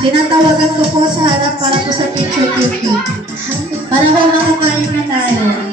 Tinatawagan ko po sa harap para po sa picture-taking. Para po makakain na tayo.